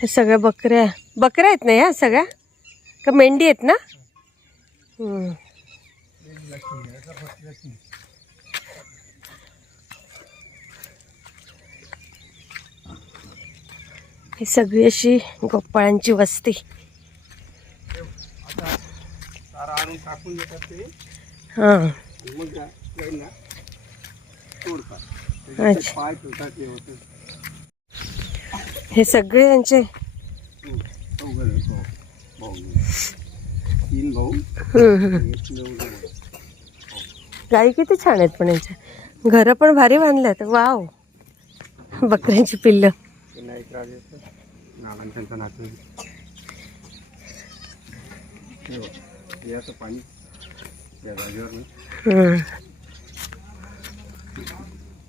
हे सगळ्या बकऱ्या. बकऱ्या आहेत ना या सगळ्या? का मेंढी आहेत ना. ही सगळी अशी गोपाळांची वस्ती. हां. अच्छा. हे सगळे यांचे गाई किती छान आहेत पण यांच्या. घरं पण भारी बांधले आहेत वाव. बकऱ्यांची पिल्लं.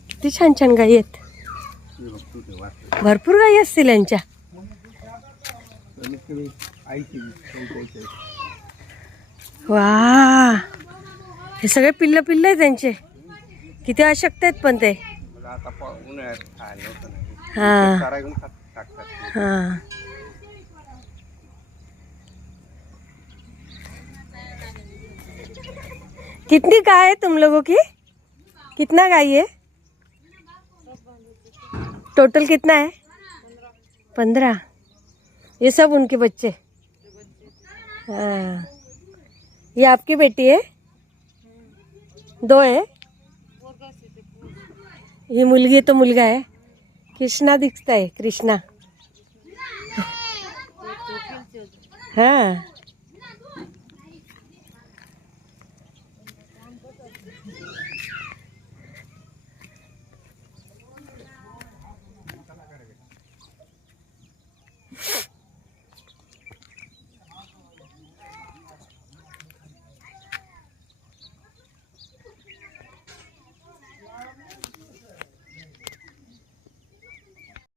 किती छान छान गाई आहेत. भरपूर गाई असतील यांच्या. वा. हे सगळे पिल्ल पिल्ल आहे त्यांचे. किती अशक्त आहेत पण ते. हां. हां. कितनी गाय है तुम लोगों की? कितना गाय है टोटल कितना है? पंद्रह। ये सब उनके बच्चे। हाँ। ये आपकी बेटी है? दो है? ये मुलगी तो मुलगा है। कृष्णा दिखता है, कृष्णा। हाँ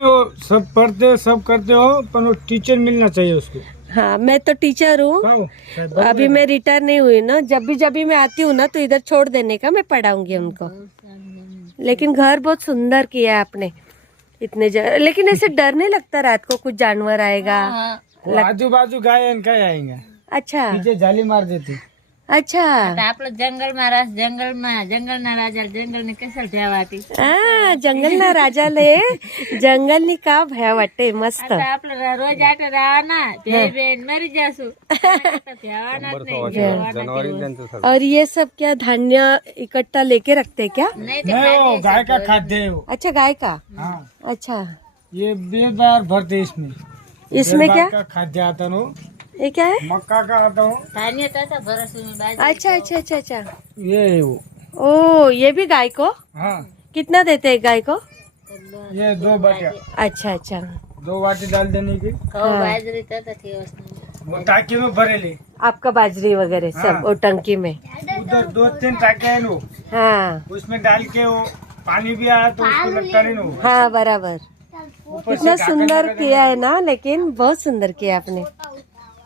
तो सब पढ़ते सब करते हो पर टीचर मिलना चाहिए उसको। हाँ मैं तो टीचर हूँ। अभी मैं रिटायर नहीं हुई ना जब भी जब भी मैं आती हूँ ना तो इधर छोड़ देने का मैं पढ़ाऊँगी उनको। लेकिन घर बहुत सुंदर किया है आपने इतने ज... लेकिन ऐसे डर नहीं लगता रात को कुछ जानवर आएगा आजू बाजू गाय काय आएँगे। अच्छा। पीछे जाली मार देती। अच्छा। लोग जंगल महाराज जंगल जंगल न राजा जंगल ने कसं भया जंगल न राजा ले जंगल ने का भया वाटते मस्त. आपलं रोज आठ राहना जय बेन मरी जासू और ये सब क्या धान्या इकट्ठा लेके रखते क्या? नहीं गाय का खाद्य अच्छा गाय का? अच्छा। ये बेबार भरते इसमें. इसमें क्या? खाद्य आता ना। ये क्या है? मक्का का आता हो। तुम्ही बाजू अच्छा अच्छा अच्छा अच्छा ये वो। ओ ये भी गाय को? हाँ। कितना देते हैं गाय को? ये दो बाटिया। अच्छा अच्छा। दो बाटी डाल देने की। ठेवस नाही वो टाकी में भरे ले। आपका बाजरी वगैरह सब हाँ। वो टंकी में। उधर दो तीन टाके है हाँ। उसमें डाल के वो पानी भी आया तो उसको लगता नहीं वो। हाँ बराबर। कितना सुंदर किया है ना लेकिन बहुत सुंदर किया आपने।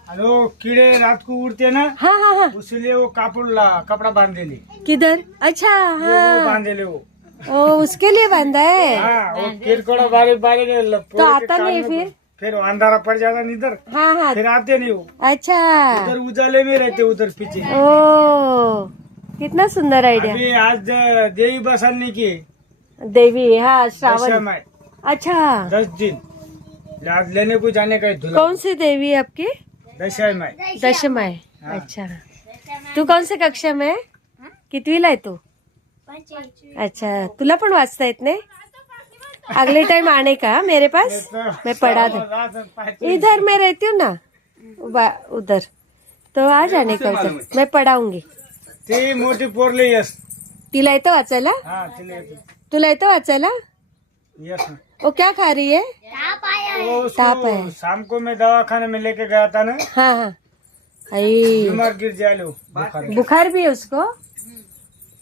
हेलो कीड़े रात को उड़ते हैं ना? हाँ हाँ हाँ. उसलिए वो कापड़ ला कपड़ा बाँध दे किधर? अच्छा हाँ बाँध दे ले वो. ओ उसके लिए बांधा है? हाँ वो किरकोड़ा बारीक बारीक ल- आता नहीं फिर? फिर अंधारा पड़ जाता नहीं इधर हाँ हाँ. फिर आते नहीं वो. अच्छा. उधर उजाले में रहते उधर पीछे. ओ कितना सुंदर आइडिया. अभी आज देवी बसाने की. देवी हाँ श्रावण. अच्छा. दस दिन. आज लेने को जाने का कौन सी देवी है आपकी? दशम है दशमा है. हाँ। अच्छा. तू कौन से कक्षा में है कितवीला आहे तू? अच्छा. तुला पण वाचता येत नाही? अगले टाइम आने का मेरे पास. मैं पढ़ा दूँ. इधर मैं रहती हूँ ना? उधर. तो आ जाने का इधर मैं पढ़ाऊंगी. ती मोठी पोरली यस. तिला येतं वाचायला? हा तिला येते. वाचायला? यस. वो क्या खा रही है? वो ताप है। शाम को मैं दवाखाने में लेके गया था ना हाँ हाँ। बीमार गिर जाए लो बुखार। बुखार भी है उसको?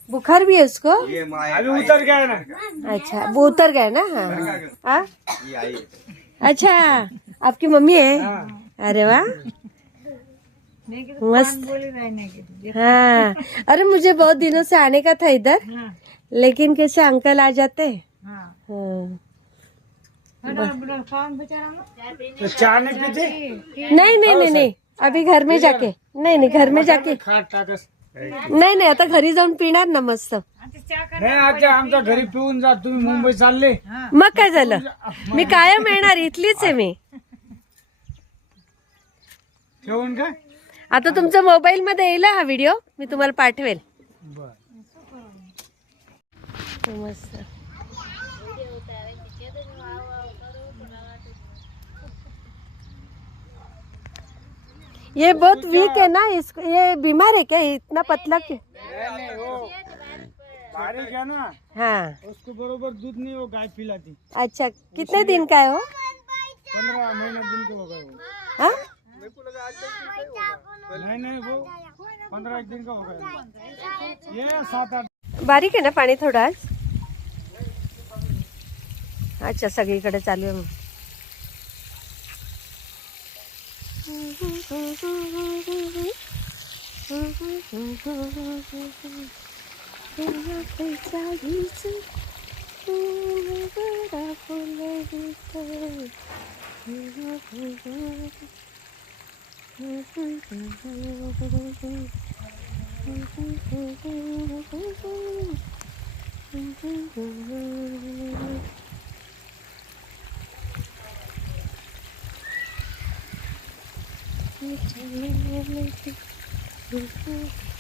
बुखार भी है उसको? अभी उतर गया है ना। अच्छा वो उतर गए ना? हाँ हाँ। अच्छा आपकी मम्मी है? हाँ। अरे वाह। मस्त। हाँ। अरे मुझे बहुत दिनों से आने का था इधर लेकिन कैसे अंकल आ जाते? हाँ। तो चाय नहीं पीते? नहीं नहीं नहीं नहीं। अभी घर में जाके। नाही नाही घर में जाके। नाही नाही आता घरी जाऊन पिणार ना मस्त। नाही आमच्या घरी पिऊन जा तुम्ही मुंबई चालले। मग काय झालं? मी कायम येणार इथलीच आहे मी. ठेवून काय? आता तुमच्या मोबाईल मध्ये येईल हा व्हिडिओ मी तुम्हाला पाठवेल. बर. मस्त. ये बहुत वीक है ना इसको ये बीमार है क्या इतना पतला वो बारीक है ना हाँ उसको बरोबर दूध नहीं वो गाय पिलाती अच्छा कितने दिन का है वो पंद्रह महीने दिन के हो गए वो हाँ नहीं नहीं वो पंद्रह एक दिन का हो गया ये सात आठ बारीक आहे ना पाणी थोडं आज अच्छा सगळीकडे चालू आहे मग Mm-hmm. Thank you.